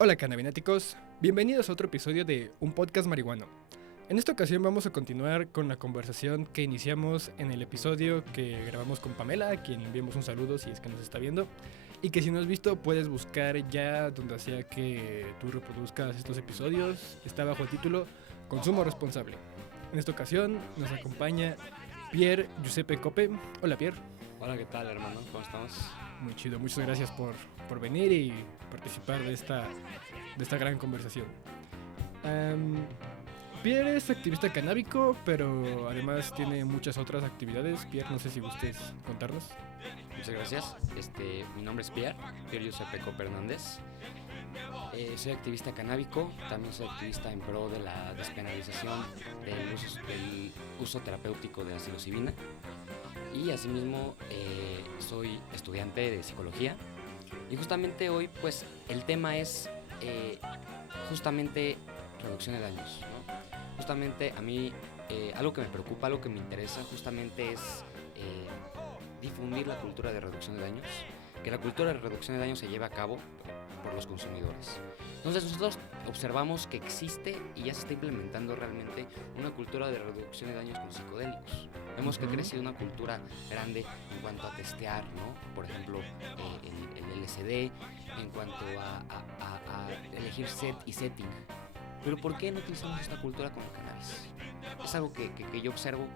Hola cannabináticos, bienvenidos a otro episodio de Un Podcast Marihuano. En esta ocasión vamos a continuar con la conversación que iniciamos en el episodio que grabamos con Pamela, a quien enviamos un saludo si es que nos está viendo, y que si no has visto puedes buscar ya donde sea que tú reproduzcas estos episodios. Está bajo el título Consumo Responsable. En esta ocasión nos acompaña Pierre Giuseppe Coppe. Hola Pierre. Hola, ¿qué tal, hermano? ¿Cómo estamos? Muy chido, muchas gracias por venir y participar de esta gran conversación. Pierre es activista canábico, pero además tiene muchas otras actividades. Pierre, no sé si gustes contarnos. Muchas gracias. Mi nombre es Pierre Giuseppe Coppe Hernández. Soy activista canábico, también soy activista en pro de la despenalización del uso terapéutico de la psilocibina. Y asimismo soy estudiante de psicología. Y justamente hoy, pues, el tema es justamente reducción de daños, ¿no? Justamente a mí, algo que me preocupa, algo que me interesa, justamente es difundir la cultura de reducción de daños, que la cultura de reducción de daños se lleve a cabo por los consumidores. Entonces nosotros observamos que existe y ya se está implementando realmente una cultura de reducción de daños con psicodélicos. Vemos que ha crecido una cultura grande en cuanto a testear, ¿no? Por ejemplo, el LSD, en cuanto a elegir set y setting. Pero ¿por qué no utilizamos esta cultura con el cannabis? Es algo que yo observo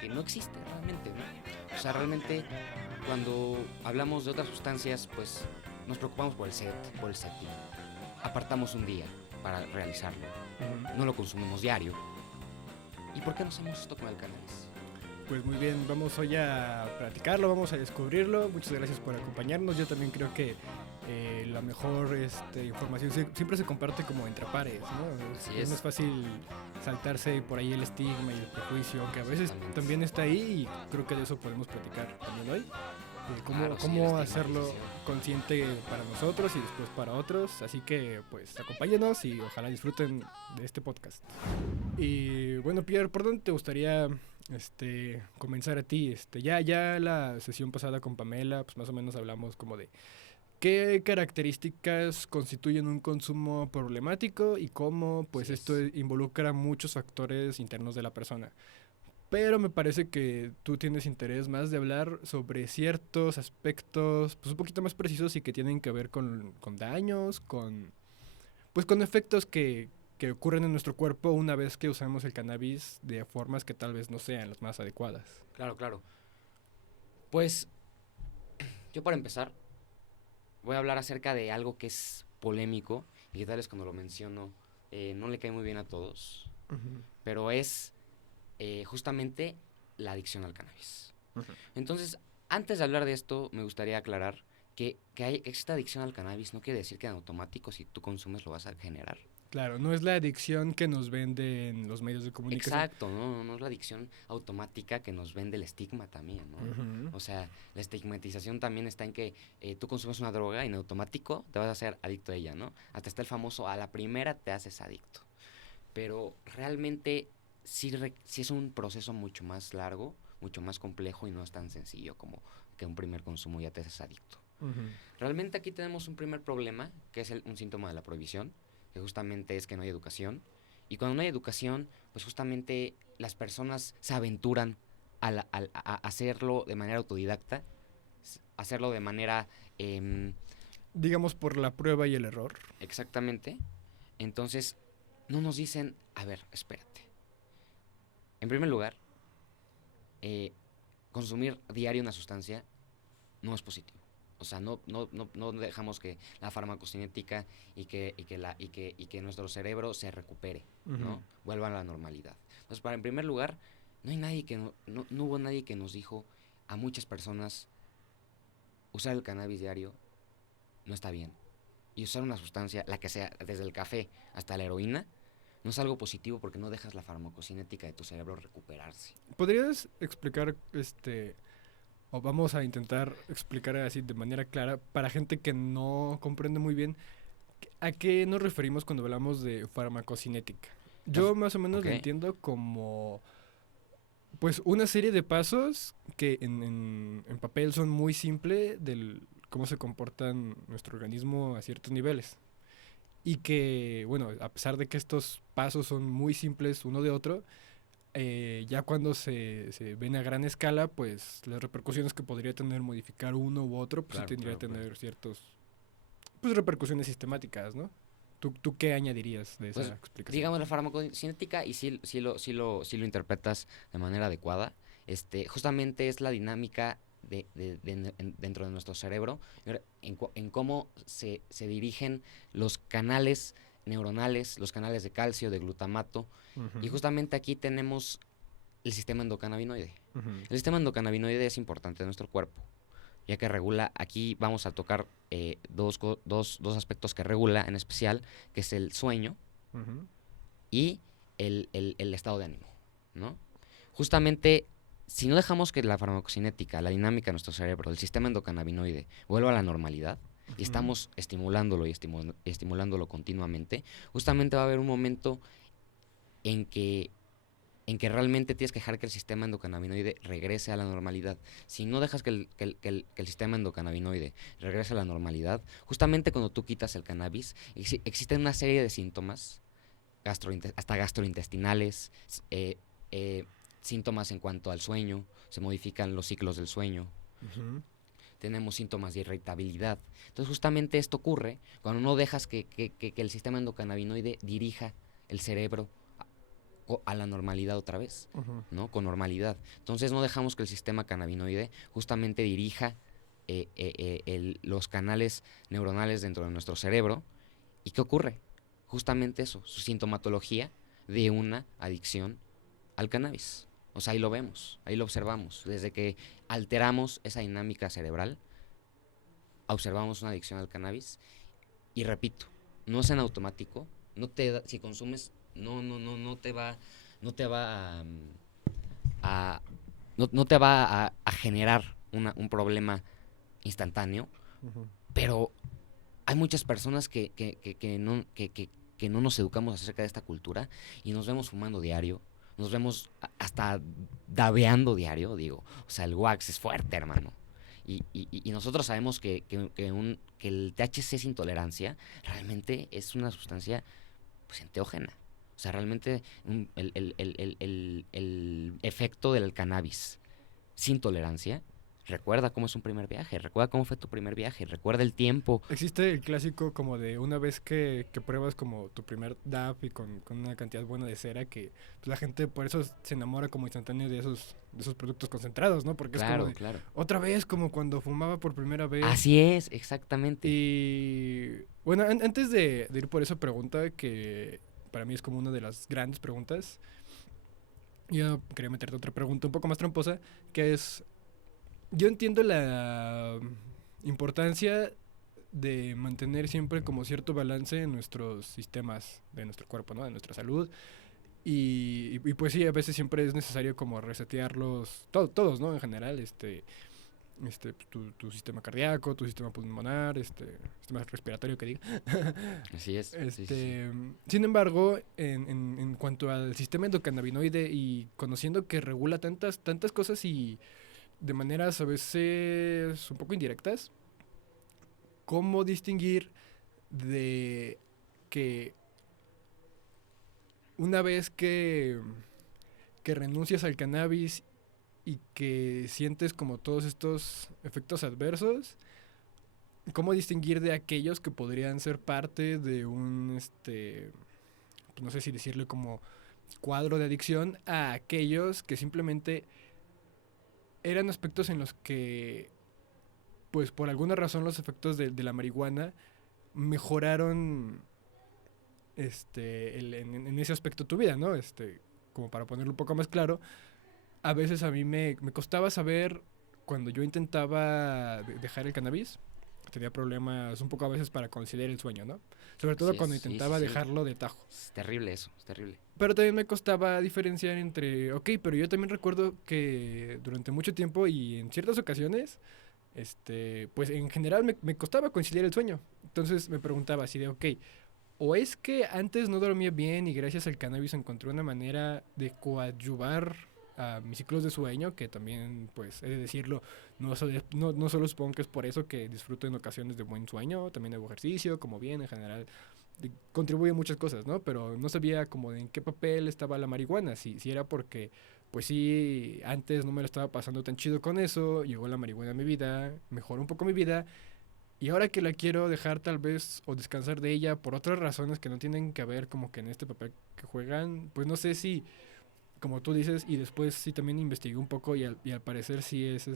que no existe realmente, ¿no? O sea, realmente cuando hablamos de otras sustancias, pues nos preocupamos por el set, por el setting. Apartamos un día para realizarlo. No lo consumimos diario. ¿Y por qué no hacemos esto con el cannabis? Pues muy bien, vamos hoy a platicarlo, vamos a descubrirlo. Muchas gracias por acompañarnos. Yo también creo que la mejor información siempre se comparte como entre pares, ¿no? Es más fácil saltarse por ahí el estigma y el prejuicio, aunque a veces también está ahí, y creo que de eso podemos platicar también hoy. Cómo hacerlo consciente para nosotros y después para otros. Así que pues acompáñenos y ojalá disfruten de este podcast. Y bueno, Pierre, ¿por dónde te gustaría comenzar a ti? Ya la sesión pasada con Pamela, pues más o menos hablamos como de qué características constituyen un consumo problemático y cómo pues esto involucra muchos factores internos de la persona. Pero me parece que tú tienes interés más de hablar sobre ciertos aspectos pues un poquito más precisos y que tienen que ver con daños, con efectos que ocurren en nuestro cuerpo una vez que usamos el cannabis de formas que tal vez no sean las más adecuadas. Claro. Pues yo para empezar voy a hablar acerca de algo que es polémico y que tal vez cuando lo menciono no le cae muy bien a todos, pero es justamente la adicción al cannabis. Entonces, antes de hablar de esto, me gustaría aclarar que esta adicción al cannabis no quiere decir que en automático si tú consumes lo vas a generar. Claro, no es la adicción que nos venden los medios de comunicación. Exacto, no es la adicción automática que nos vende el estigma también, ¿no? O sea, la estigmatización también está en que tú consumes una droga y en automático te vas a hacer adicto a ella, ¿no? Hasta está el famoso, a la primera te haces adicto. Pero realmente sí es un proceso mucho más largo, mucho más complejo y no es tan sencillo como que un primer consumo ya te haces adicto. Realmente aquí tenemos un primer problema, que es un síntoma de la prohibición, que justamente es que no hay educación. Y cuando no hay educación, pues justamente las personas se aventuran a hacerlo de manera autodidacta, hacerlo de manera... digamos por la prueba y el error. Exactamente. Entonces, no nos dicen, a ver, espérate. En primer lugar, consumir diario una sustancia no es positivo. O sea, no dejamos que la farmacocinética y que nuestro cerebro se recupere, ¿no? Vuelva a la normalidad. Entonces, en primer lugar, no hubo nadie que nos dijo a muchas personas usar el cannabis diario no está bien. Y usar una sustancia, la que sea, desde el café hasta la heroína, no es algo positivo porque no dejas la farmacocinética de tu cerebro recuperarse. ¿Podrías explicar o vamos a intentar explicar así de manera clara para gente que no comprende muy bien a qué nos referimos cuando hablamos de farmacocinética? Yo más o menos lo entiendo como pues una serie de pasos que en papel son muy simples del cómo se comportan nuestro organismo a ciertos niveles. y que, bueno, a pesar de que estos pasos son muy simples uno de otro, ya cuando se ven a gran escala, pues las repercusiones que podría tener modificar uno u otro, pues sí Claro, tendría claro, que claro. tener ciertos, pues repercusiones sistemáticas, ¿no? ¿Tú qué añadirías de esa Pues explicación? digamos la farmacocinética, y sí lo interpretas de manera adecuada, justamente es la dinámica dentro de nuestro cerebro, en cómo se dirigen los canales neuronales, los canales de calcio, de glutamato, y Ujú, justamente aquí tenemos el sistema endocannabinoide. ujú, El sistema endocannabinoide es importante en nuestro cuerpo, ya que regula, aquí vamos a tocar dos aspectos que regula en especial, que es el sueño ujú, y el estado de ánimo, ¿no? Justamente, si no dejamos que la farmacocinética, la dinámica de nuestro cerebro, el sistema endocannabinoide, vuelva a la normalidad, y ujú, estamos estimulándolo estimulándolo continuamente, justamente va a haber un momento en que realmente tienes que dejar que el sistema endocannabinoide regrese a la normalidad. Si no dejas que el sistema endocannabinoide regrese a la normalidad, justamente cuando tú quitas el cannabis, existen una serie de síntomas, hasta gastrointestinales, eh, eh, síntomas en cuanto al sueño, se modifican los ciclos del sueño, ujú. tenemos síntomas de irritabilidad. Entonces justamente esto ocurre cuando no dejas que el sistema endocannabinoide dirija el cerebro a la normalidad otra vez, Ujú. ¿no? Con normalidad. Entonces no dejamos que el sistema cannabinoide justamente dirija los canales neuronales dentro de nuestro cerebro. ¿Y qué ocurre? Justamente eso, su sintomatología de una adicción al cannabis. O sea, ahí lo vemos, ahí lo observamos. Desde que alteramos esa dinámica cerebral, observamos una adicción al cannabis. Y repito, no es en automático. Si consumes, no te va a, no te va a generar un problema instantáneo, Ujú. pero hay muchas personas que no nos educamos acerca de esta cultura y nos vemos fumando diario, nos vemos hasta dabeando diario, digo. O sea, el wax es fuerte, hermano. Y nosotros sabemos que el THC sin tolerancia realmente es una sustancia pues enteógena. O sea, realmente el efecto del cannabis sin tolerancia. Recuerda cómo es un primer viaje, recuerda cómo fue tu primer viaje, recuerda el tiempo. Existe el clásico como de una vez que pruebas como tu primer dab y con una cantidad buena de cera que pues, la gente por eso se enamora como instantáneo de esos productos concentrados, ¿no? Porque es como Claro, de claro. otra vez como cuando fumaba por primera vez. Así es, exactamente. Y bueno, antes de ir por esa pregunta que para mí es como una de las grandes preguntas, yo quería meterte otra pregunta un poco más tramposa, que es, yo entiendo la importancia de mantener siempre como cierto balance en nuestros sistemas de nuestro cuerpo, ¿no? De nuestra salud. Y pues sí, a veces siempre es necesario como resetearlos, todos, ¿no? En general, tu sistema cardíaco, tu sistema pulmonar, sistema respiratorio que diga. Así es, sí, sí, sí. Sin embargo, en cuanto al sistema endocannabinoide y conociendo que regula tantas cosas y de maneras a veces un poco indirectas, ¿cómo distinguir de que una vez que renuncias al cannabis y que sientes como todos estos efectos adversos, cómo distinguir de aquellos que podrían ser parte de un, pues no sé si decirle como cuadro de adicción, a aquellos que simplemente eran aspectos en los que, pues por alguna razón los efectos de la marihuana mejoraron en ese aspecto tu vida, ¿no? Como para ponerlo un poco más claro, a veces a mí me costaba saber cuando yo intentaba dejar el cannabis, tenía problemas un poco a veces para conciliar el sueño, ¿no? Sobre todo Así es, cuando sí, sí, intentaba sí. dejarlo de tajo. Es terrible eso, es terrible. Pero también me costaba diferenciar entre, ok, pero yo también recuerdo que durante mucho tiempo y en ciertas ocasiones, pues en general me costaba conciliar el sueño. Entonces me preguntaba así de, ok, o es que antes no dormía bien y gracias al cannabis encontré una manera de coadyuvar a mis ciclos de sueño, que también, pues, he de decirlo, no solo supongo que es por eso que disfruto en ocasiones de buen sueño, también hago ejercicio, como bien en general, contribuye a muchas cosas, ¿no? Pero no sabía como de en qué papel estaba la marihuana, si era porque, pues sí, antes no me lo estaba pasando tan chido con eso, llegó la marihuana a mi vida, mejoró un poco mi vida, y ahora que la quiero dejar tal vez o descansar de ella por otras razones que no tienen que ver como que en este papel que juegan, pues no sé si, como tú dices, y después sí también investigué un poco y al parecer sí es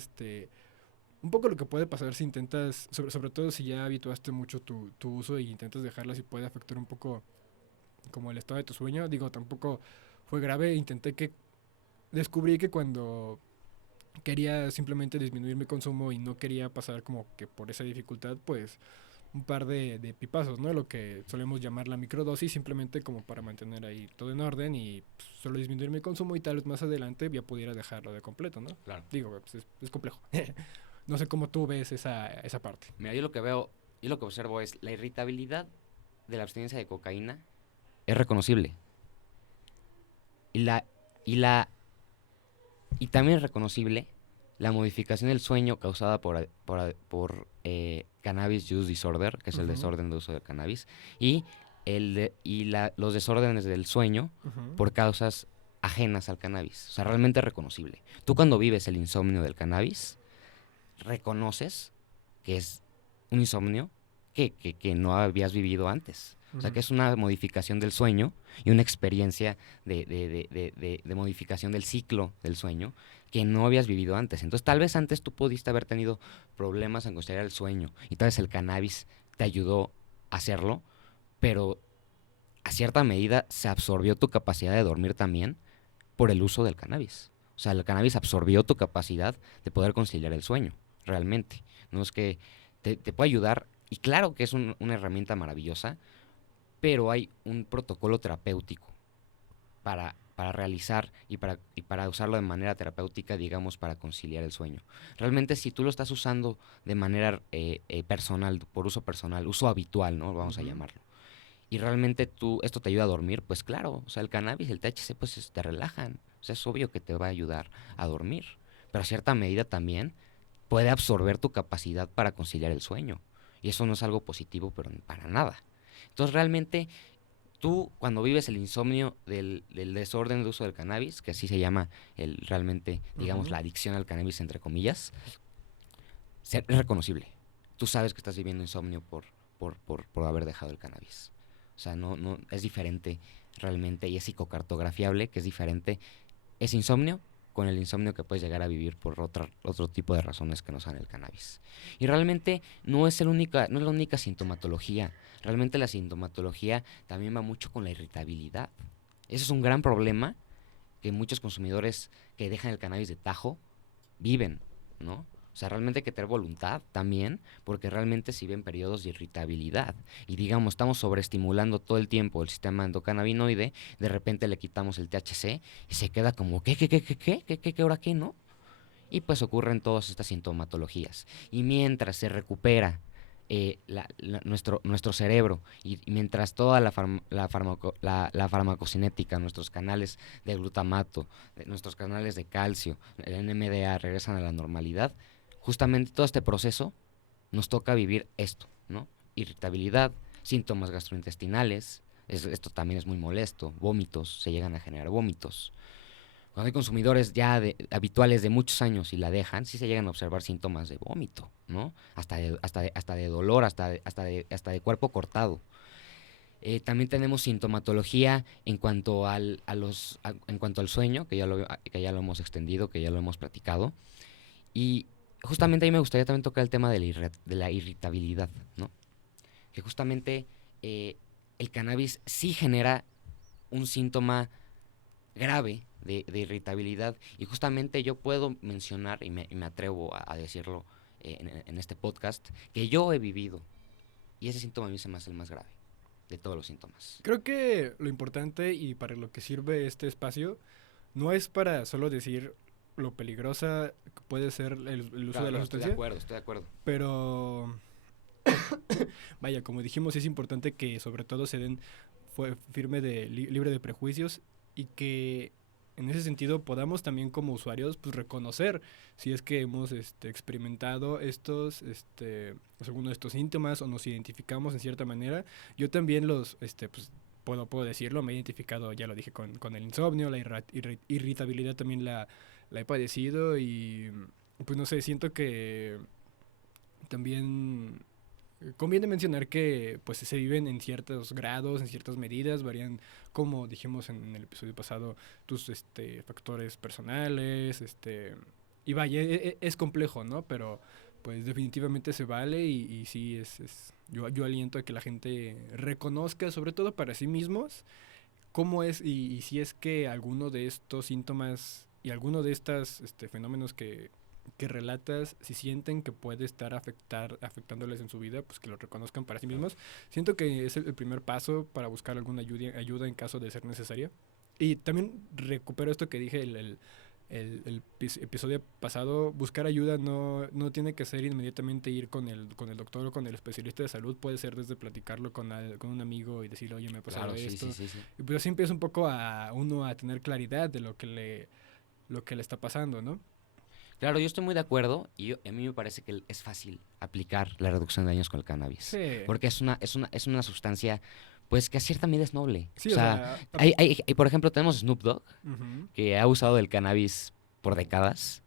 un poco lo que puede pasar si intentas, sobre todo si ya habituaste mucho tu uso y intentas dejarla, si puede afectar un poco como el estado de tu sueño. Digo, tampoco fue grave, descubrí que cuando quería simplemente disminuir mi consumo y no quería pasar como que por esa dificultad, pues un par de pipazos, ¿no? Lo que solemos llamar la microdosis, simplemente como para mantener ahí todo en orden y pues, solo disminuir mi consumo y tal vez más adelante ya pudiera dejarlo de completo, ¿no? Claro. Digo, pues, es complejo. No sé cómo tú ves esa parte. Mira, yo lo que observo es la irritabilidad de la abstinencia de cocaína es reconocible. Y la, y la, y también es reconocible la modificación del sueño causada por cannabis use disorder, que es el Ujú, desorden de uso de cannabis, y los desórdenes del sueño ujú, por causas ajenas al cannabis. O sea, realmente es reconocible. Tú cuando vives el insomnio del cannabis, reconoces que es un insomnio que no habías vivido antes. O sea, ujú. que es una modificación del sueño y una experiencia de modificación del ciclo del sueño que no habías vivido antes. Entonces, tal vez antes tú pudiste haber tenido problemas en conciliar el sueño y tal vez el cannabis te ayudó a hacerlo, pero a cierta medida se absorbió tu capacidad de dormir también por el uso del cannabis. O sea, el cannabis absorbió tu capacidad de poder conciliar el sueño, realmente. No es que te puede ayudar, y claro que es una herramienta maravillosa, pero hay un protocolo terapéutico para realizar y para usarlo de manera terapéutica, digamos, para conciliar el sueño. Realmente, si tú lo estás usando de manera personal, por uso personal, uso habitual, ¿no? Vamos a Ujú. llamarlo. Y realmente esto te ayuda a dormir, pues claro, o sea, el cannabis, el THC, pues te relajan. O sea, es obvio que te va a ayudar a dormir. Pero a cierta medida también puede absorber tu capacidad para conciliar el sueño. Y eso no es algo positivo, pero para nada. Entonces, realmente, tú cuando vives el insomnio del desorden de uso del cannabis, que así se llama realmente, digamos, Ujú. la adicción al cannabis, entre comillas, es reconocible. Tú sabes que estás viviendo insomnio por haber dejado el cannabis. O sea, no, es diferente realmente y es psicocartografiable, que es diferente ese insomnio con el insomnio que puedes llegar a vivir por otro tipo de razones que no sean el cannabis. Y realmente no es la única sintomatología. Realmente la sintomatología también va mucho con la irritabilidad. Eso es un gran problema que muchos consumidores que dejan el cannabis de tajo viven, ¿no? O sea, realmente hay que tener voluntad también, porque realmente si ven periodos de irritabilidad y digamos, estamos sobreestimulando todo el tiempo el sistema endocannabinoide, de repente le quitamos el THC y se queda como, ¿qué, ahora qué, no? Y pues ocurren todas estas sintomatologías. Y mientras se recupera nuestro cerebro y mientras toda la farmacocinética, nuestros canales de glutamato, nuestros canales de calcio, el NMDA regresan a la normalidad, justamente todo este proceso nos toca vivir esto, ¿no? Irritabilidad, síntomas gastrointestinales, esto también es muy molesto, vómitos, se llegan a generar vómitos. Cuando hay consumidores ya habituales de muchos años y la dejan, sí se llegan a observar síntomas de vómito, ¿no? Hasta de dolor, hasta de cuerpo cortado. También tenemos sintomatología en cuanto al sueño, que ya lo hemos extendido, que ya lo hemos platicado. Y justamente ahí me gustaría también tocar el tema de la irritabilidad, ¿no? Que justamente eh, el cannabis sí genera un síntoma grave de irritabilidad y justamente yo puedo mencionar y me atrevo a decirlo en este podcast que yo he vivido y ese síntoma a mí se me hace el más grave de todos los síntomas. Creo que lo importante y para lo que sirve este espacio no es para solo decir lo peligrosa que puede ser el uso Claro, de la claro, estoy de sustancia, acuerdo, estoy de acuerdo. pero vaya, como dijimos, es importante que sobre todo se den libre de prejuicios y que en ese sentido podamos también como usuarios pues reconocer si es que hemos experimentado algunos de estos síntomas o nos identificamos en cierta manera. Yo también pues puedo decirlo, me he identificado, ya lo dije, con el insomnio, la irritabilidad también la he padecido y pues no sé, siento que también conviene mencionar que pues se viven en ciertos grados, en ciertas medidas, varían, como dijimos en el episodio pasado, tus factores personales, y vaya, es complejo, ¿no? Pero pues definitivamente se vale y sí yo aliento a que la gente reconozca, sobre todo para sí mismos, cómo es y si es que alguno de estos síntomas y alguno de estos fenómenos que relatas, si sienten que puede estar afectándoles en su vida, pues que lo reconozcan para sí mismos. Siento que es el primer paso para buscar alguna ayuda en caso de ser necesaria. Y también recupero esto que dije el episodio pasado, buscar ayuda no tiene que ser inmediatamente ir con el doctor o con el especialista de salud, puede ser desde platicarlo con un amigo y decirle, oye, me ha pasado esto. Sí. Y pues así empieza un poco a uno a tener claridad de lo que le está pasando, ¿no? Claro, yo estoy muy de acuerdo y a mí me parece que es fácil aplicar la reducción de daños con el cannabis. Sí. Porque es una sustancia, pues, que a cierta medida es noble. Sí, o sea, por ejemplo, tenemos Snoop Dogg, que ha usado el cannabis por décadas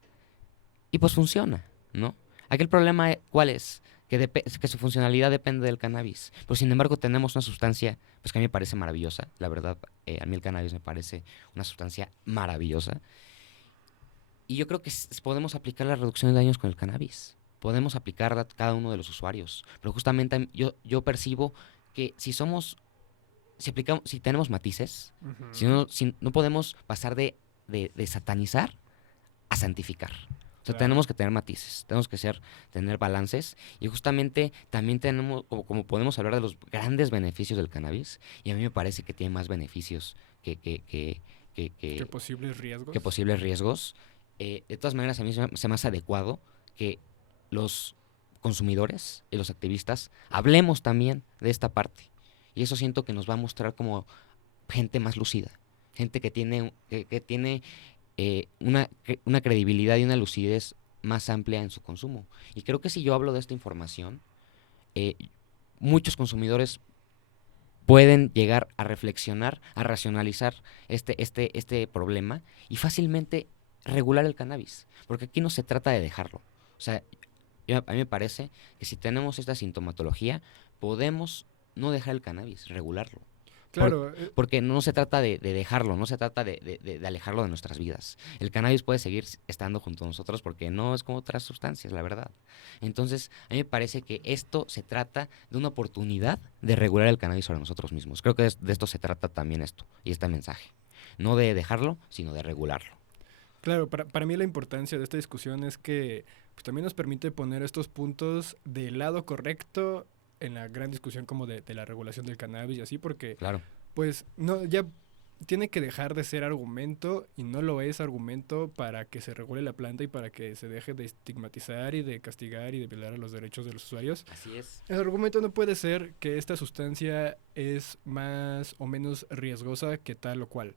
y pues funciona, ¿no? Aquí el problema, ¿cuál es? Que su funcionalidad depende del cannabis. Pero sin embargo tenemos una sustancia pues que a mí me parece maravillosa. La verdad, a mí el cannabis me parece una sustancia maravillosa. Y yo creo que podemos aplicar la reducción de daños con el cannabis. Podemos aplicarla a cada uno de los usuarios. Pero justamente yo percibo que si tenemos matices, si no podemos pasar de satanizar a santificar. O sea, tenemos que tener matices, tenemos que tener balances. Y justamente también tenemos, como podemos hablar de los grandes beneficios del cannabis, y a mí me parece que tiene más beneficios que posibles riesgos. Que posibles riesgos. De todas maneras, a mí se me hace adecuado que los consumidores y los activistas hablemos también de esta parte. Y eso siento que nos va a mostrar como gente más lúcida, gente que tiene una credibilidad y una lucidez más amplia en su consumo. Y creo que si yo hablo de esta información, muchos consumidores pueden llegar a reflexionar, a racionalizar este problema y fácilmente regular el cannabis, porque aquí no se trata de dejarlo. O sea, a mí me parece que si tenemos esta sintomatología, podemos no dejar el cannabis, regularlo. Claro. Porque no se trata de dejarlo, no se trata de alejarlo de nuestras vidas. El cannabis puede seguir estando junto a nosotros porque no es como otras sustancias, la verdad. Entonces, a mí me parece que esto se trata de una oportunidad de regular el cannabis sobre nosotros mismos. Creo que de esto se trata también esto y este mensaje. No de dejarlo, sino de regularlo. Claro, para mí la importancia de esta discusión es que pues, también nos permite poner estos puntos del lado correcto en la gran discusión como de la regulación del cannabis y así, porque claro. Pues no, ya tiene que dejar de ser argumento y no lo es argumento para que se regule la planta y para que se deje de estigmatizar y de castigar y de violar a los derechos de los usuarios. Así es. El argumento no puede ser que esta sustancia es más o menos riesgosa que tal o cual.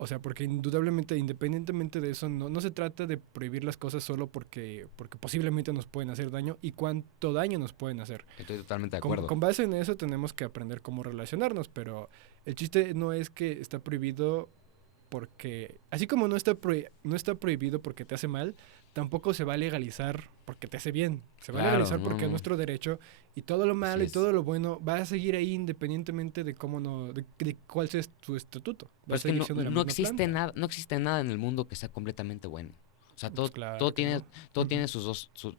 O sea, porque indudablemente, independientemente de eso, no se trata de prohibir las cosas solo porque posiblemente nos pueden hacer daño y cuánto daño nos pueden hacer. Estoy totalmente de acuerdo. Con base en eso tenemos que aprender cómo relacionarnos, pero el chiste no es que está prohibido porque, así como no está prohibido porque te hace mal, tampoco se va a legalizar porque te hace bien. Se va a legalizar porque es nuestro derecho y todo lo malo y todo lo bueno va a seguir ahí independientemente de cómo de cuál sea tu estatuto. Pero es que no existe nada en el mundo que sea completamente bueno. O sea, todo tiene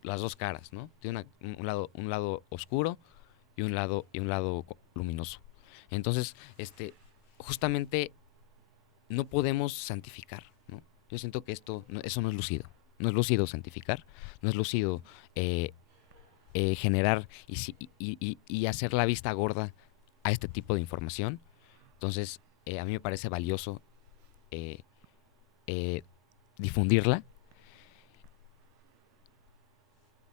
las dos caras, ¿no? Tiene un lado oscuro y un lado luminoso. Entonces, justamente no podemos santificar, ¿no? Yo siento que eso no es lúcido. No es lúcido santificar, no es lúcido generar y hacer la vista gorda a este tipo de información. Entonces, a mí me parece valioso difundirla.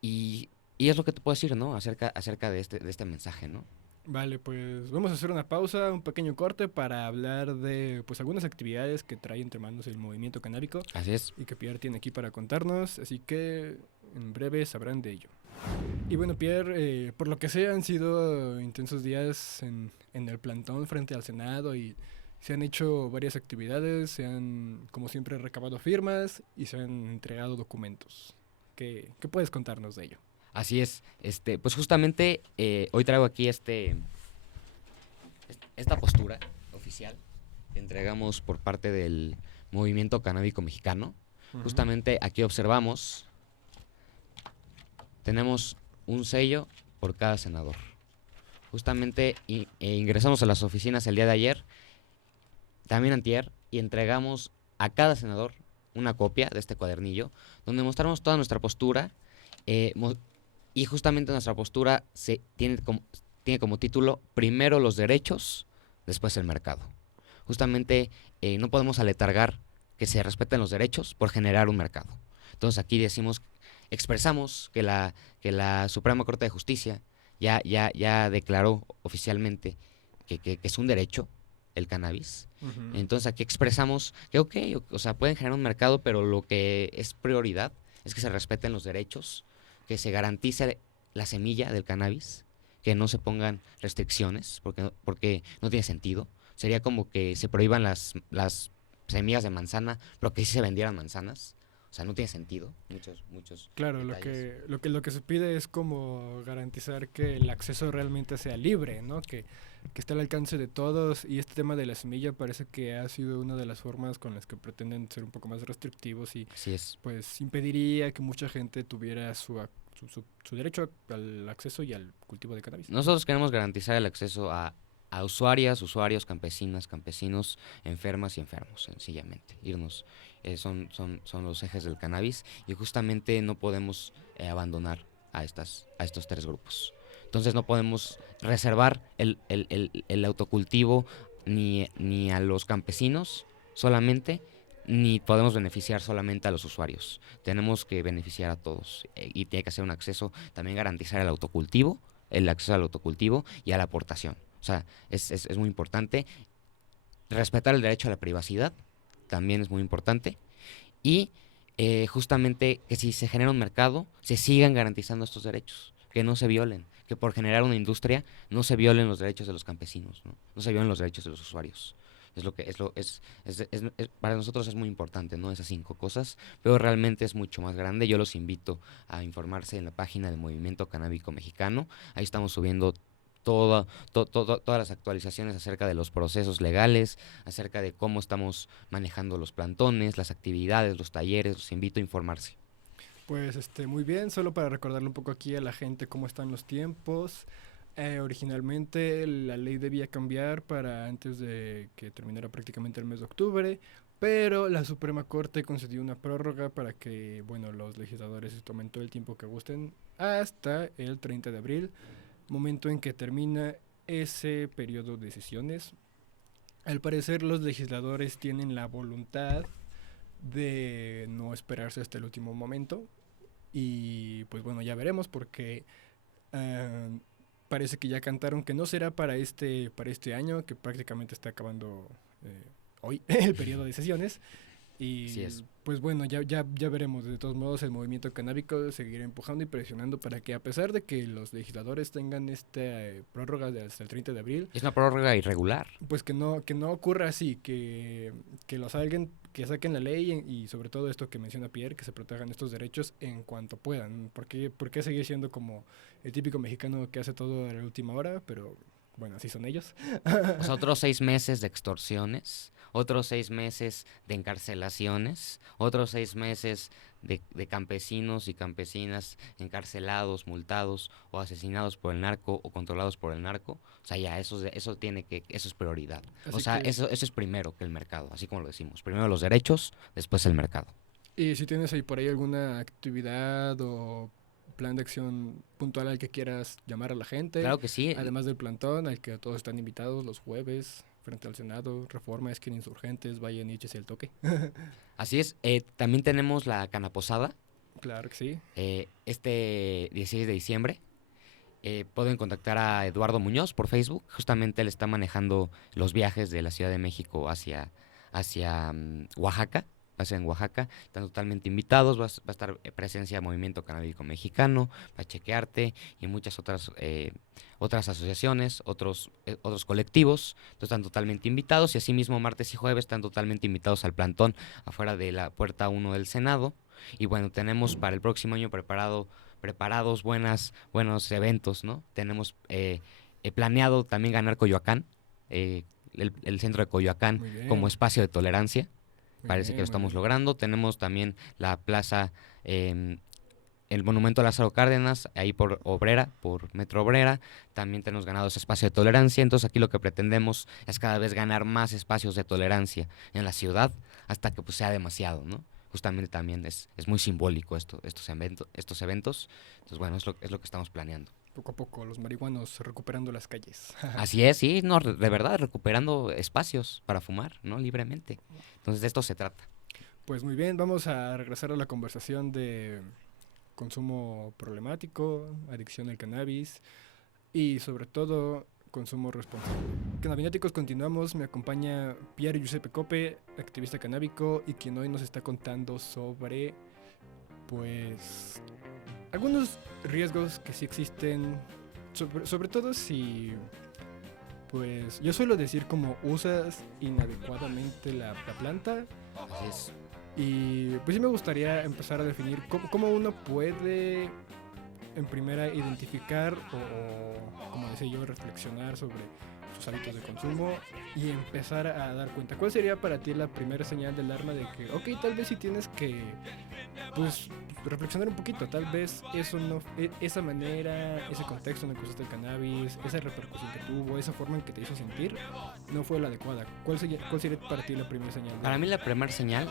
Y es lo que te puedo decir, ¿no? Acerca de este mensaje, ¿no? Vale, pues vamos a hacer una pausa, un pequeño corte para hablar de pues algunas actividades que trae entre manos el movimiento canábico Así es. y que Pierre tiene aquí para contarnos, así que en breve sabrán de ello. Y bueno, Pierre, por lo que sea, han sido intensos días en el plantón frente al Senado y se han hecho varias actividades, se han, como siempre, recabado firmas y se han entregado documentos. ¿Qué puedes contarnos de ello? Así es. Pues justamente hoy traigo aquí esta postura oficial que entregamos por parte del movimiento canábico mexicano. Ujú. Justamente aquí observamos, tenemos un sello por cada senador. Justamente ingresamos a las oficinas el día de ayer, también antier, y entregamos a cada senador una copia de este cuadernillo, donde mostramos toda nuestra postura, eh, mo- y justamente nuestra postura tiene como título, primero los derechos, después el mercado. Justamente no podemos aletargar que se respeten los derechos por generar un mercado. Entonces aquí expresamos que la Suprema Corte de Justicia ya declaró oficialmente que es un derecho el cannabis. Ujú. Entonces aquí expresamos que ok, o sea, pueden generar un mercado, pero lo que es prioridad es que se respeten los derechos, que se garantice la semilla del cannabis, que no se pongan restricciones, porque no tiene sentido. Sería como que se prohíban las semillas de manzana, pero que sí se vendieran manzanas. O sea, no tiene sentido, muchos Claro, detalles. lo que se pide es como garantizar que el acceso realmente sea libre, ¿no? Que esté al alcance de todos y este tema de la semilla parece que ha sido una de las formas con las que pretenden ser un poco más restrictivos y Así es. pues impediría que mucha gente tuviera su derecho al acceso y al cultivo de cannabis. Nosotros queremos garantizar el acceso a usuarias, usuarios, campesinas, campesinos, enfermas y enfermos, sencillamente. Son los ejes del cannabis y justamente no podemos abandonar a estos tres grupos. Entonces no podemos reservar el autocultivo ni a los campesinos solamente, ni podemos beneficiar solamente a los usuarios. Tenemos que beneficiar a todos y tiene que ser un acceso, también garantizar el acceso al autocultivo y a la aportación. O sea, es muy importante. Respetar el derecho a la privacidad también es muy importante. Y justamente que si se genera un mercado, se sigan garantizando estos derechos, que no se violen, que por generar una industria no se violen los derechos de los campesinos, no se violen los derechos de los usuarios. Es lo que para nosotros es muy importante, ¿no? Esas 5 cosas, pero realmente es mucho más grande. Yo los invito a informarse en la página del Movimiento Canábico Mexicano. Ahí estamos subiendo todas las actualizaciones acerca de los procesos legales, acerca de cómo estamos manejando los plantones, las actividades, los talleres. Los invito a informarse. Pues muy bien, solo para recordarle un poco aquí a la gente cómo están los tiempos. Originalmente la ley debía cambiar para antes de que terminara prácticamente el mes de octubre, pero la Suprema Corte concedió una prórroga para que, bueno, los legisladores se tomen todo el tiempo que gusten hasta el 30 de abril, momento en que termina ese periodo de sesiones. Al parecer los legisladores tienen la voluntad de no esperarse hasta el último momento y pues bueno, ya veremos porque uh, parece que ya cantaron que no será para este año, que prácticamente está acabando hoy el periodo de sesiones. Así Y es. pues bueno, ya veremos. De todos modos, el movimiento canábico seguirá empujando y presionando para que a pesar de que los legisladores tengan esta prórroga de hasta el 30 de abril, Es una prórroga irregular. pues que no ocurra así, que lo salgan, que saquen la ley y sobre todo esto que menciona Pierre, que se protejan estos derechos en cuanto puedan. Por qué seguir siendo como el típico mexicano que hace todo a la última hora? Pero bueno, así son ellos. O sea, otros 6 meses de extorsiones, otros 6 meses de encarcelaciones, otros 6 meses de campesinos y campesinas encarcelados, multados o asesinados por el narco o controlados por el narco. O sea, ya eso es prioridad. O Así sea, que, eso es primero que el mercado, así como lo decimos. Primero los derechos, después el mercado. y si tienes ahí por ahí alguna actividad o plan de acción puntual al que quieras llamar a la gente, Claro que sí. además del plantón, al que todos están invitados los jueves frente al Senado, Reforma, esquina Insurgentes, vayan y échese el toque. Así es. También tenemos la Canaposada Claro que sí. este 16 de diciembre. Pueden contactar a Eduardo Muñoz por Facebook. Justamente él está manejando los viajes de la Ciudad de México hacia Oaxaca. Va a ser en Oaxaca. Están totalmente invitados. Va a estar presencia Movimiento Canábico Mexicano, Pachequearte y muchas otras asociaciones, otros colectivos. Entonces están totalmente invitados. Y asimismo, martes y jueves están totalmente invitados al plantón afuera de la puerta 1 del Senado. Y bueno, tenemos para el próximo año preparados buenos eventos, ¿no? Tenemos planeado también ganar Coyoacán, el centro de Coyoacán como espacio de tolerancia. Parece que lo estamos logrando. Tenemos también la plaza, el monumento a Lázaro Cárdenas, ahí por Obrera, por Metro Obrera. También tenemos ganado ese espacio de tolerancia. Entonces aquí lo que pretendemos es cada vez ganar más espacios de tolerancia en la ciudad hasta que pues sea demasiado, ¿no? Justamente también es muy simbólico estos eventos. Entonces, bueno, es lo que estamos planeando. Poco a poco, los marihuanos recuperando las calles. Así es, sí, no, de verdad, recuperando espacios para fumar, ¿no? Libremente. Entonces, de esto se trata. Pues muy bien, vamos a regresar a la conversación de consumo problemático, adicción al cannabis y sobre todo consumo responsable. Cannabináticos, continuamos. Me acompaña Pier Giuseppe Cope, activista canábico, y quien hoy nos está contando sobre, pues, algunos riesgos que sí existen, sobre todo si, pues, yo suelo decir como usas inadecuadamente la planta. Así es. Y pues sí me gustaría empezar a definir cómo uno puede en primera identificar o, como decía yo, reflexionar sobre sus hábitos de consumo y empezar a dar cuenta. ¿Cuál sería para ti la primera señal del alarma de que, ok, tal vez sí tienes que, pues, reflexionar un poquito? Tal vez eso no, esa manera, ese contexto en el que usaste el cannabis, esa repercusión que tuvo, esa forma en que te hizo sentir, no fue la adecuada. ¿Cuál sería para ti la primera señal? Para mí la primera señal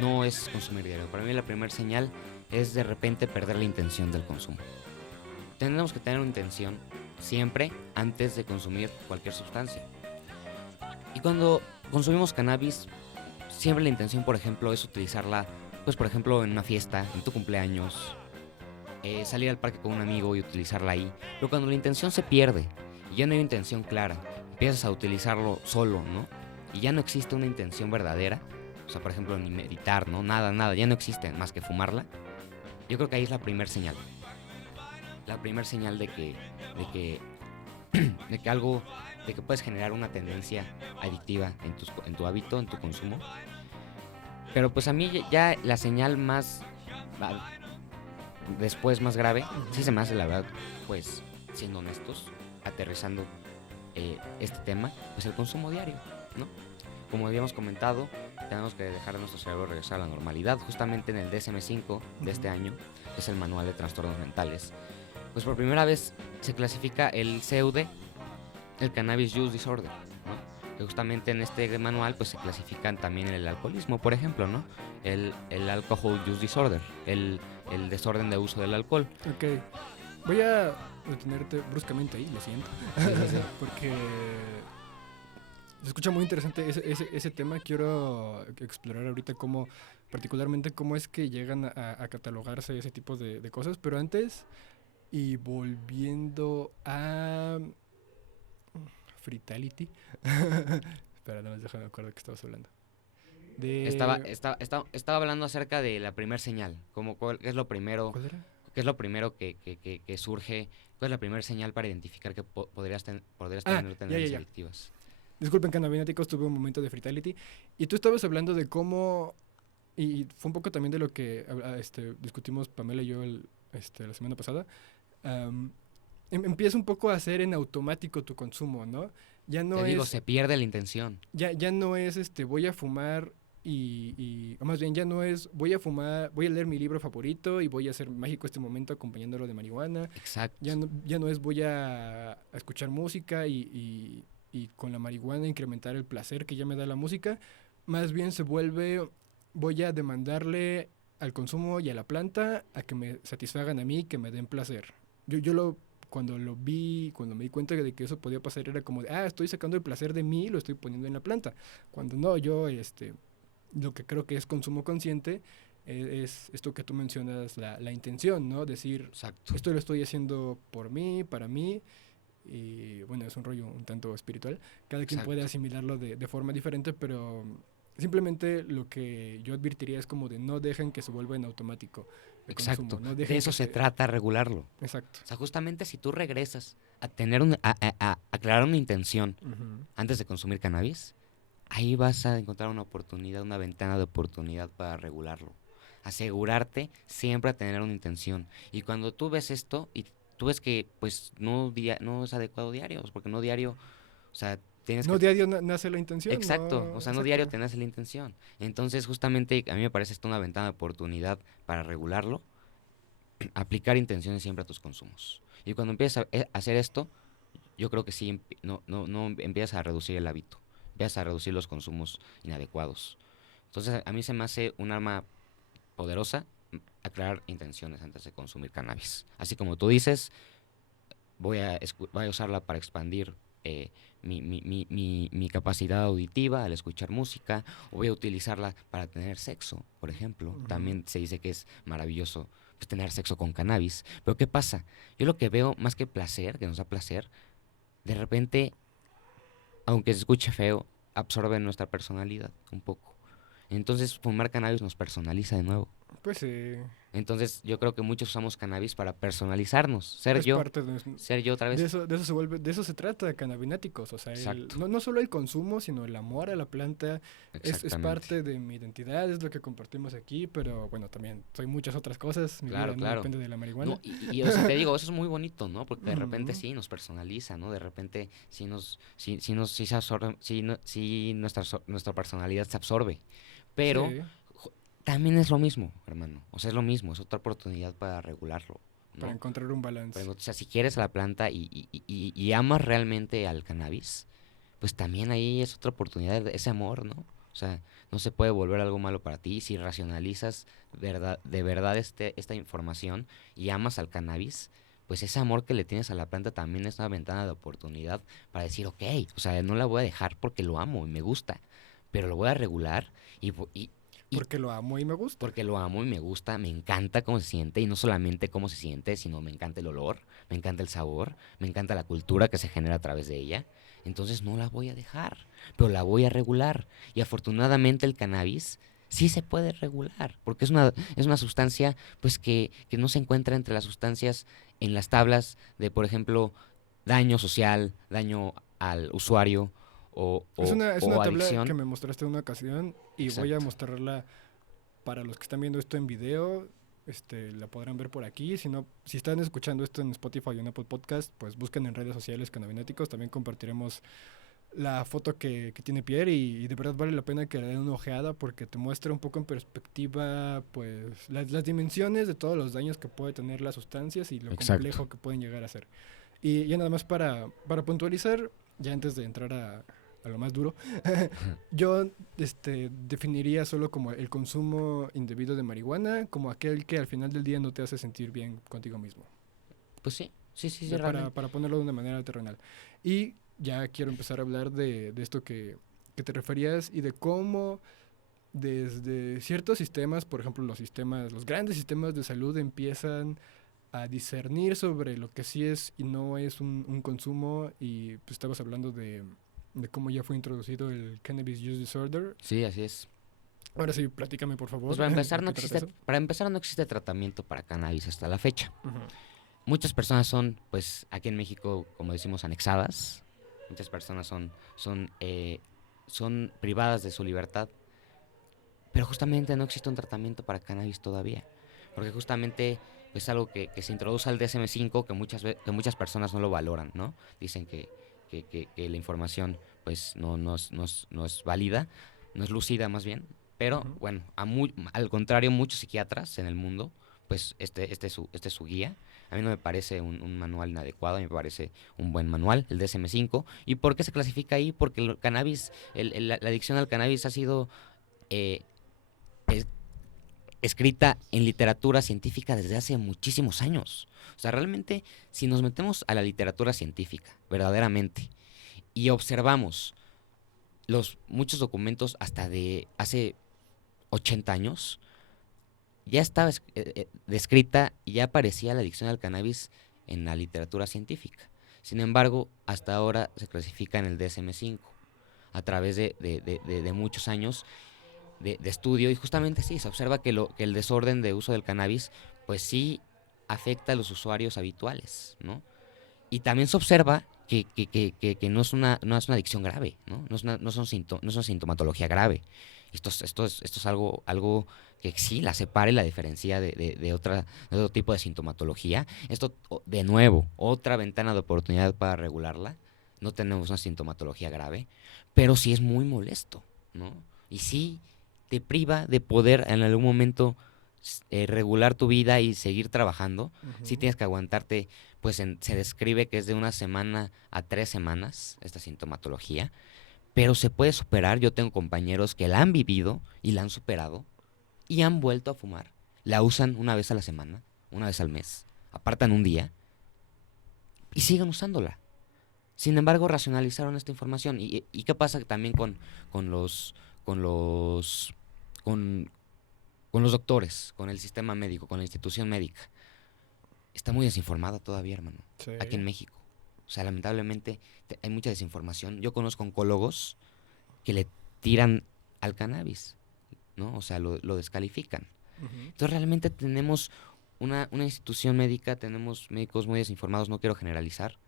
no es consumir diario. Para mí la primera señal es de repente perder la intención del consumo. Tenemos que tener una intención siempre antes de consumir cualquier sustancia. Y cuando consumimos cannabis, siempre la intención, por ejemplo, es utilizarla, pues por ejemplo, en una fiesta, en tu cumpleaños, salir al parque con un amigo y utilizarla ahí. Pero cuando la intención se pierde y ya no hay una intención clara, empiezas a utilizarlo solo, ¿no? Y ya no existe una intención verdadera. O sea, por ejemplo, ni meditar, ¿no? Nada, ya no existe más que fumarla. Yo creo que ahí es la primera señal. La primera señal de que puedes generar una tendencia adictiva en tu hábito, en tu consumo. Pero pues a mí ya la señal después más grave, sí se me hace, la verdad, pues siendo honestos, aterrizando este tema, pues el consumo diario, ¿no? Como habíamos comentado, tenemos que dejar a nuestro cerebro regresar a la normalidad. Justamente en el DSM-5 de este año, que es el Manual de Trastornos Mentales, pues por primera vez se clasifica el CUD, el Cannabis Use Disorder, ¿no? Que justamente en este manual pues se clasifican también el alcoholismo, por ejemplo, ¿no? El Alcohol Use Disorder, el desorden de uso del alcohol. Ok, voy a detenerte bruscamente ahí, lo siento. Sí. Porque se escucha muy interesante ese tema. Quiero explorar ahorita particularmente cómo es que llegan a catalogarse ese tipo de cosas. Pero antes, y volviendo a Fritality. Espera, no, déjame acordar de qué estabas hablando. Estaba hablando acerca de la primera señal, qué es lo primero. ¿Cuál era? ¿Qué es lo primero que surge? ¿Cuál es la primera señal para identificar que podrías tener tendencias adictivas? Disculpen, cannabináticos, tuve un momento de Fritality. Y tú estabas hablando de cómo, y fue un poco también de lo que discutimos Pamela y yo la semana pasada. Empieza un poco a hacer en automático tu consumo, ¿no? Ya no Te digo, se pierde la intención. Ya no es voy a fumar o más bien ya no es voy a fumar, voy a leer mi libro favorito y voy a hacer mágico este momento acompañándolo de marihuana. Exacto. Ya no es voy a escuchar música y con la marihuana incrementar el placer que ya me da la música. Más bien se vuelve, voy a demandarle al consumo y a la planta a que me satisfagan a mí, que me den placer. Cuando me di cuenta de que eso podía pasar, era como de, estoy sacando el placer de mí y lo estoy poniendo en la planta. Cuando no, yo, lo que creo que es consumo consciente, es esto que tú mencionas, la intención, ¿no? Decir, Exacto. esto lo estoy haciendo por mí, para mí, y bueno, es un rollo un tanto espiritual. Cada quien puede Exacto. asimilarlo de forma diferente, pero simplemente lo que yo advertiría es como de no dejen que se vuelva en automático el consumo, Exacto. no De dejen eso que se se... trata regularlo. Exacto. O sea, justamente si tú regresas a tener a aclarar una intención Ujú. antes de consumir cannabis, ahí vas a encontrar una oportunidad, una ventana de oportunidad para regularlo. Asegurarte siempre a tener una intención. Y cuando tú ves esto y tú ves que pues no es adecuado diario, porque no diario, o sea, tienes No que... diario nace la intención, Exacto, no, o sea, no diario exacto. tenés la intención. Entonces, justamente a mí me parece esto una ventana de oportunidad para regularlo, aplicar intenciones siempre a tus consumos. Y cuando empiezas a hacer esto, yo creo que sí, no empiezas a reducir el hábito, empiezas a reducir los consumos inadecuados. Entonces, a mí se me hace un arma poderosa aclarar intenciones antes de consumir cannabis. Así como tú dices, voy a usarla para expandir mi capacidad auditiva al escuchar música, o voy a utilizarla para tener sexo, por ejemplo. Ujú. También se dice que es maravilloso pues, tener sexo con cannabis. Pero ¿qué pasa? Yo lo que veo, más que placer, que nos da placer, de repente, aunque se escuche feo, absorbe nuestra personalidad un poco. Entonces, fumar cannabis nos personaliza de nuevo. Pues Entonces, yo creo que muchos usamos cannabis para personalizarnos, es parte de, ser yo otra vez. de eso se vuelve, de eso se trata Cannabináticos, o sea, Exacto, no solo el consumo, sino el amor a la planta es exactamente. parte de mi identidad, es lo que compartimos aquí, pero bueno, también soy muchas otras cosas, mi vida Claro, no claro. depende de la marihuana. No, o sea, te digo, eso es muy bonito, ¿no? Porque de repente Ujú. sí nos personaliza, ¿no? De repente sí se absorbe, sí, sí nuestra personalidad se absorbe. Pero Sí, también es lo mismo, hermano. O sea, es lo mismo, es otra oportunidad para regularlo, para ¿no? encontrar un balance. O sea, si quieres a la planta y amas realmente al cannabis, pues también ahí es otra oportunidad de ese amor, ¿no? O sea, no se puede volver algo malo para ti si racionalizas de verdad esta información y amas al cannabis, pues ese amor que le tienes a la planta también es una ventana de oportunidad para decir, ok, o sea, no la voy a dejar porque lo amo y me gusta, pero lo voy a regular y Porque lo amo y me gusta. porque lo amo y me gusta, me encanta cómo se siente y no solamente cómo se siente, sino me encanta el olor, me encanta el sabor, me encanta la cultura que se genera a través de ella. Entonces no la voy a dejar, pero la voy a regular. Y afortunadamente el cannabis sí se puede regular, porque es una sustancia pues que no se encuentra entre las sustancias en las tablas de, por ejemplo, daño social, daño al usuario Es una o tabla que adicción. me mostraste en una ocasión y voy a Exacto. mostrarla para los que están viendo esto en video. La podrán ver por aquí. Si no, si están escuchando esto en Spotify o en Apple Podcast, pues busquen en redes sociales Cannabináticos. También compartiremos la foto que tiene Pierre y de verdad vale la pena que le den una ojeada porque te muestra un poco en perspectiva pues las dimensiones de todos los daños que puede tener las sustancias y lo Exacto. complejo que pueden llegar a ser. Y ya nada más para puntualizar, ya antes de entrar a lo más duro, yo definiría solo como el consumo indebido de marihuana como aquel que al final del día no te hace sentir bien contigo mismo, Pues sí, sí, sí, sí, realmente. para ponerlo de una manera terrenal. Y ya quiero empezar a hablar de esto que te referías y de cómo desde ciertos sistemas, por ejemplo los grandes sistemas de salud empiezan a discernir sobre lo que sí es y no es un consumo y pues estabas hablando de cómo ya fue introducido el Cannabis Use Disorder. Sí, así es. Ahora sí, platícame por Pues favor, para ¿de empezar qué trata eso? para empezar no existe tratamiento para cannabis hasta la fecha. Ujú. Muchas personas son, pues aquí en México, como decimos, anexadas. Muchas personas son privadas de su libertad. Pero justamente no existe un tratamiento para cannabis todavía. Porque justamente es algo que se introduce al DSM-5 que muchas personas no lo valoran, ¿no? Dicen que la información pues no es válida, no es lucida más bien. Pero Ujú. bueno, al contrario, muchos psiquiatras en el mundo, pues este es su guía. A mí no me parece un manual inadecuado, a mí me parece un buen manual, el DSM-5. ¿Y por qué se clasifica ahí? Porque el cannabis, la adicción al cannabis ha sido eh, es- escrita en literatura científica desde hace muchísimos años. O sea, realmente, si nos metemos a la literatura científica, verdaderamente, y observamos los muchos documentos hasta de hace 80 años, ya estaba descrita y ya aparecía la adicción al cannabis en la literatura científica. Sin embargo, hasta ahora se clasifica en el DSM-5 a través de muchos años de estudio, y justamente sí, se observa que el desorden de uso del cannabis pues sí afecta a los usuarios habituales, ¿no? Y también se observa que no es una adicción grave, ¿no? No es una sintomatología grave. Esto es algo que sí la separa y la diferencia de otro tipo de sintomatología. Esto, de nuevo, otra ventana de oportunidad para regularla. No tenemos una sintomatología grave, pero sí es muy molesto, ¿no? Y sí te priva de poder en algún momento regular tu vida y seguir trabajando. Sí Ujú. tienes que aguantarte, pues se describe que es de 1 semana a 3 semanas esta sintomatología, pero se puede superar. Yo tengo compañeros que la han vivido y la han superado y han vuelto a fumar. La usan una vez a la semana, una vez al mes, apartan un día y siguen usándola. Sin embargo, racionalizaron esta información. ¿Y qué pasa también con los, con los, con, con los doctores, con el sistema médico, con la institución médica? Está muy desinformada todavía, hermano, aquí en Sí. México. O sea, lamentablemente hay mucha desinformación. Yo conozco oncólogos que le tiran al cannabis, ¿no? O sea, lo descalifican. Ujú. Entonces realmente tenemos una institución médica, tenemos médicos muy desinformados, no quiero generalizar,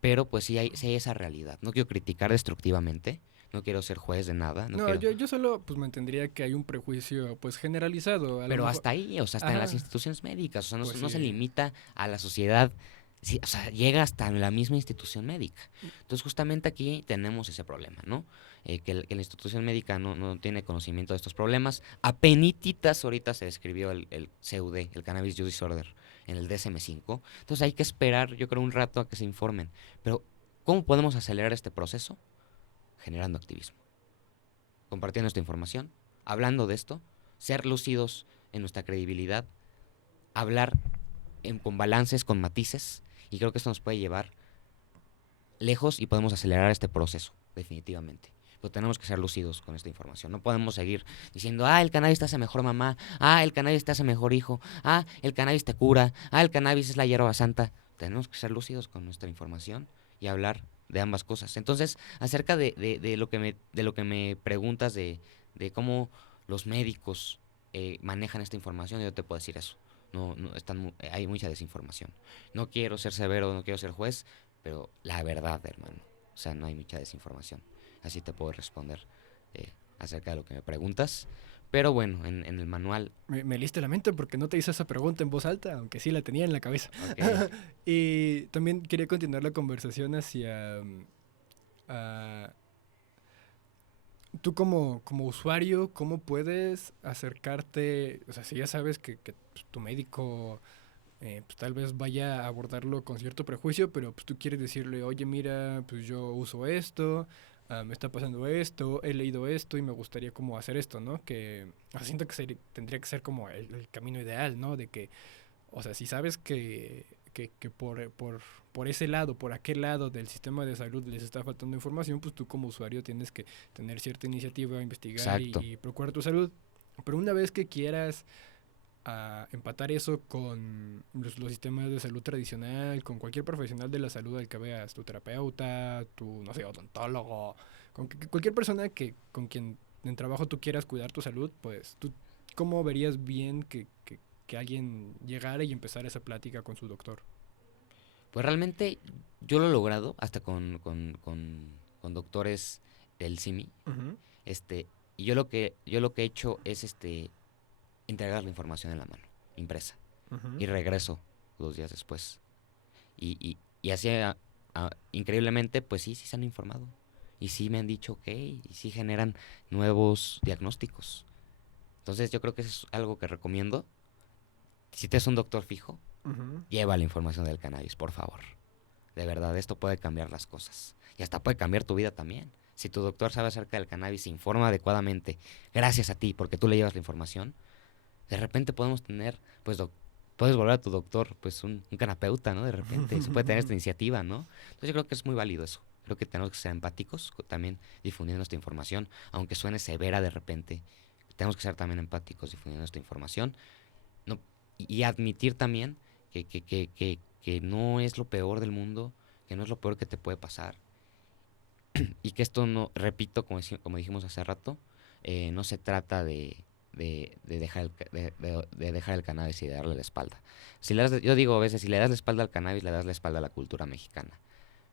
pero pues sí hay esa realidad. No quiero criticar destructivamente, no quiero ser juez de nada, no No, quiero... yo solo pues mantendría que hay un prejuicio pues generalizado, a lo Pero mejor. hasta ahí, o sea, hasta en las Ajá, instituciones médicas, o sea, pues no se sí. limita a la sociedad, sí, o sea, llega hasta en la misma institución médica. Entonces, justamente aquí tenemos ese problema, ¿no? Que la institución médica no tiene conocimiento de estos problemas. Apenititas ahorita se describió el CUD, el Cannabis Use Disorder, en el DSM-5. Entonces, hay que esperar, yo creo, un rato a que se informen. Pero, ¿cómo podemos acelerar este proceso? Generando activismo, compartiendo esta información, hablando de esto, ser lúcidos en nuestra credibilidad, hablar con balances, con matices, y creo que esto nos puede llevar lejos y podemos acelerar este proceso, definitivamente. Pero tenemos que ser lúcidos con esta información. No podemos seguir diciendo, el cannabis te hace mejor mamá, el cannabis te hace mejor hijo, el cannabis te cura, el cannabis es la hierba santa. Tenemos que ser lúcidos con nuestra información y hablar de ambas cosas. Entonces, acerca de lo que me preguntas de cómo los médicos manejan esta información, yo te puedo decir eso. Hay mucha desinformación. No quiero ser severo, no quiero ser juez, pero la verdad, hermano, o sea, no hay mucha desinformación. Así te puedo responder acerca de lo que me preguntas. Pero bueno, en el manual, Me leíste la mente porque no te hice esa pregunta en voz alta, aunque sí la tenía en la cabeza. ok, Y también quería continuar la conversación hacia a- tú como usuario, ¿cómo puedes acercarte? O sea, si ya sabes que pues, tu médico pues, tal vez vaya a abordarlo con cierto prejuicio, pero pues tú quieres decirle, oye, mira, pues yo uso esto, me está pasando esto, he leído esto y me gustaría como hacer esto, ¿no? Que siento que tendría que ser como el camino ideal, ¿no? De que, o sea, si sabes que por ese lado, por aquel lado del sistema de salud les está faltando información, pues tú como usuario tienes que tener cierta iniciativa, investigar exacto, y procurar tu salud. Pero una vez que quieras empatar eso con los sistemas de salud tradicional, con cualquier profesional de la salud al que veas, tu terapeuta, tu, no sé, odontólogo, con cualquier persona con quien en trabajo tú quieras cuidar tu salud, pues tú, ¿cómo verías bien que alguien llegara y empezara esa plática con su doctor? pues realmente yo lo he logrado hasta con doctores del CIMI. Ujú, Este, y yo lo que he hecho es entregar la información en la mano, impresa. ujú. Y regreso 2 días después. Y así, increíblemente, pues sí se han informado. Y sí me han dicho, ok, y sí generan nuevos diagnósticos. Entonces yo creo que eso es algo que recomiendo. Si te es un doctor fijo, Ujú. lleva la información del cannabis, por favor. De verdad, esto puede cambiar las cosas. Y hasta puede cambiar tu vida también. Si tu doctor sabe acerca del cannabis, se informa adecuadamente, gracias a ti, porque tú le llevas la información, de repente podemos tener, pues, puedes volver a tu doctor, pues, un canapeuta, ¿no? De repente, se puede tener esta iniciativa, ¿no? Entonces yo creo que es muy válido eso. Creo que tenemos que ser empáticos también difundiendo esta información, aunque suene severa de repente. Tenemos que ser también empáticos difundiendo esta información. y admitir también que no es lo peor del mundo, que no es lo peor que te puede pasar. Y que esto no, repito, como dijimos hace rato, no se trata de dejar el cannabis y de darle la espalda. Yo digo a veces, si le das la espalda al cannabis, le das la espalda a la cultura mexicana.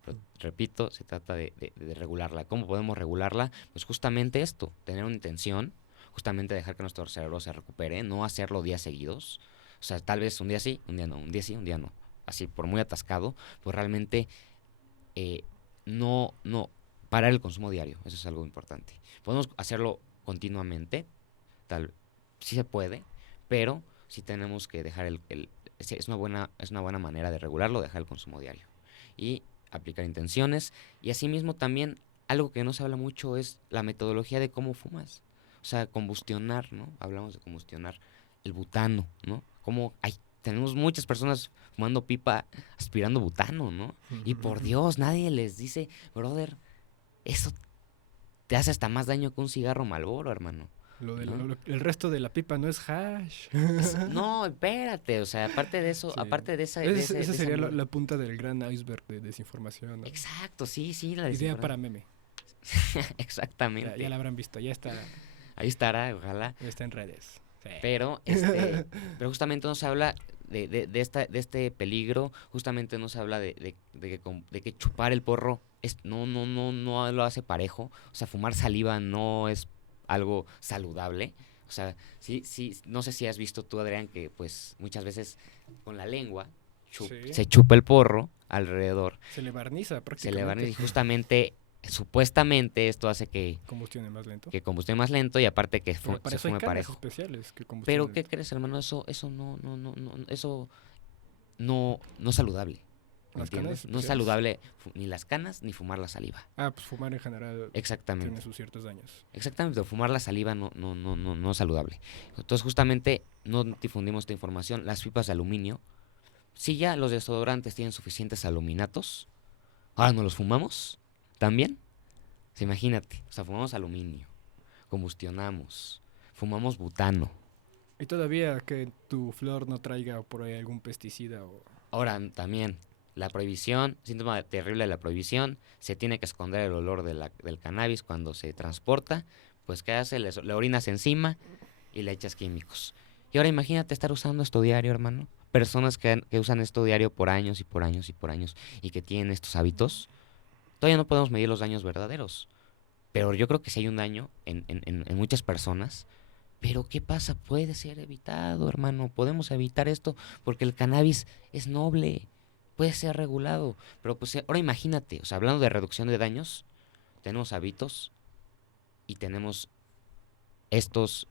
Pero, repito, se trata de regularla. ¿Cómo podemos regularla? Pues justamente esto, tener una intención, justamente dejar que nuestro cerebro se recupere, no hacerlo días seguidos. O sea, tal vez un día sí, un día no, un día sí, un día no. Así, por muy atascado, pues realmente no parar el consumo diario. Eso es algo importante. Podemos hacerlo continuamente, sí se puede, pero sí tenemos que dejar es una buena manera de regularlo, dejar el consumo diario y aplicar intenciones. Y asimismo también algo que no se habla mucho es la metodología de cómo fumas. O sea, combustionar, ¿no? Hablamos de combustionar el butano, ¿no? Tenemos muchas personas fumando pipa, aspirando butano, ¿no? Y por Dios, nadie les dice, brother, eso te hace hasta más daño que un cigarro Marlboro, hermano. ¿No? El resto de la pipa no es hash. No, espérate, o sea, aparte de eso, sí. aparte de esa... Esa sería la punta del gran iceberg de desinformación, ¿no? Exacto, sí, la idea para meme. Exactamente. Ya la habrán visto, ya está. Ahí estará, ojalá. Ya está en redes. Sí. Pero justamente no se habla de este peligro, justamente no se habla de que chupar el porro no lo hace parejo. O sea, fumar saliva no es algo saludable. O sea, sí, no sé si has visto tú, Adrián, que pues muchas veces con la lengua se chupa el porro alrededor. Se le barniza prácticamente. Se le barniza y justamente, supuestamente esto hace que combustione más lento. Que combustione más lento y aparte que se fume parejo. Especiales que pero ¿qué crees, hermano? Eso no es saludable. ¿Entiendes? No es saludable ni las canas ni fumar la saliva. Pues fumar en general tiene sus ciertos daños. Exactamente, fumar la saliva no es saludable. Entonces justamente no difundimos esta información. Las pipas de aluminio, si ya los desodorantes tienen suficientes aluminatos, ahora no los fumamos también. O sea, imagínate, o sea, fumamos aluminio, combustionamos, fumamos butano. Y todavía que tu flor no traiga por ahí algún pesticida o... Ahora también, la prohibición, síntoma terrible de la prohibición, se tiene que esconder el olor del cannabis cuando se transporta, pues ¿qué hace? Le orinas encima y le echas químicos. Y ahora imagínate estar usando esto diario, hermano. Personas que usan esto diario por años y por años y por años y que tienen estos hábitos, todavía no podemos medir los daños verdaderos. Pero yo creo que sí hay un daño en muchas personas. Pero ¿qué pasa? Puede ser evitado, hermano. Podemos evitar esto porque el cannabis es noble. Puede ser regulado. Pero pues ahora imagínate, o sea, hablando de reducción de daños, tenemos hábitos y tenemos estos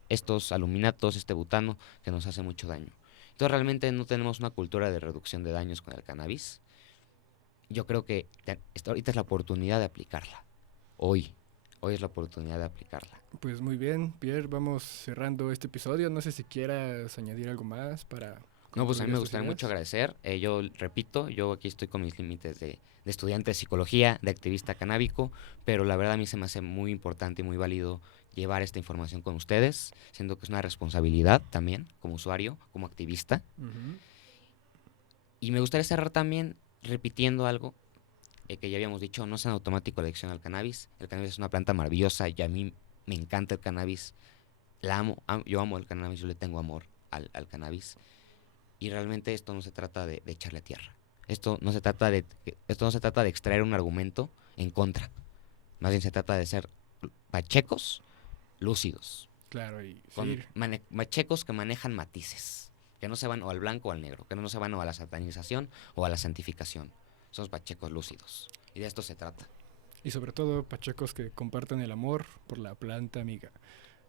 aluminatos, este butano que nos hace mucho daño. Entonces realmente no tenemos una cultura de reducción de daños con el cannabis. Yo creo que ahorita es la oportunidad de aplicarla. Hoy es la oportunidad de aplicarla. Pues muy bien, Pierre, vamos cerrando este episodio. No sé si quieras añadir algo más para... No, pues a mí me gustaría mucho agradecer. Yo repito, yo aquí estoy con mis límites de estudiante de psicología, de activista canábico, pero la verdad a mí se me hace muy importante y muy válido llevar esta información con ustedes, siendo que es una responsabilidad también como usuario, como activista. Uh-huh. Y me gustaría cerrar también repitiendo algo que ya habíamos dicho, no es en automático la adicción al cannabis. El cannabis es una planta maravillosa y a mí me encanta el cannabis. La amo, yo amo el cannabis, yo le tengo amor al cannabis. Y realmente esto no se trata de echarle tierra. Esto no se trata de extraer un argumento en contra. Más bien se trata de ser pachecos, lúcidos. Claro, y pachecos que manejan matices. Que no se van o al blanco o al negro. Que no se van o a la satanización o a la santificación. Son pachecos lúcidos. Y de esto se trata. Y sobre todo pachecos que comparten el amor por la planta amiga.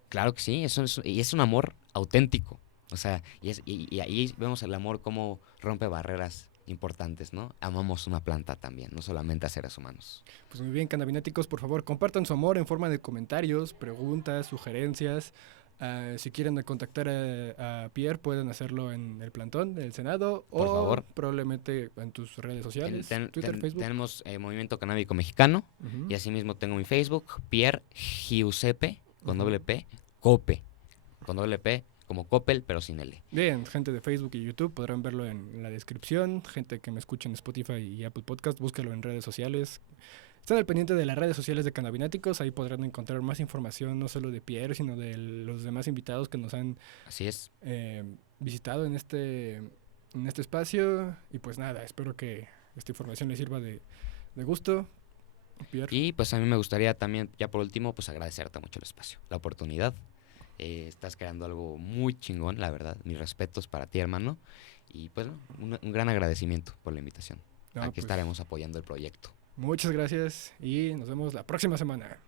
Claro que sí, y es un amor auténtico. O sea, y ahí vemos el amor como rompe barreras importantes, ¿no? Amamos una planta también, no solamente a seres humanos. Pues muy bien, cannabináticos, por favor, compartan su amor en forma de comentarios, preguntas, sugerencias. Si quieren contactar a Pierre, pueden hacerlo en el plantón del Senado por favor. Probablemente en tus redes sociales, Twitter, Facebook. Tenemos Movimiento Canábico Mexicano, uh-huh. Y asimismo tengo mi Facebook, Pierre Giuseppe, con doble P, Cope, con doble P, como Coppel, pero sin L. Bien, gente de Facebook y YouTube podrán verlo en la descripción. Gente que me escucha en Spotify y Apple Podcast, búsquelo en redes sociales. Están al pendiente de las redes sociales de Cannabináticos, ahí podrán encontrar más información, no solo de Pierre, sino de los demás invitados que nos han Así es. visitado en este espacio. Y pues nada, espero que esta información les sirva de gusto. Pierre. Y pues a mí me gustaría también, ya por último, pues agradecerte mucho el espacio, la oportunidad. Estás creando algo muy chingón, la verdad. Mis respetos para ti, hermano. Y pues un gran agradecimiento por la invitación. No, Aquí pues, estaremos apoyando el proyecto. muchas gracias y nos vemos la próxima semana.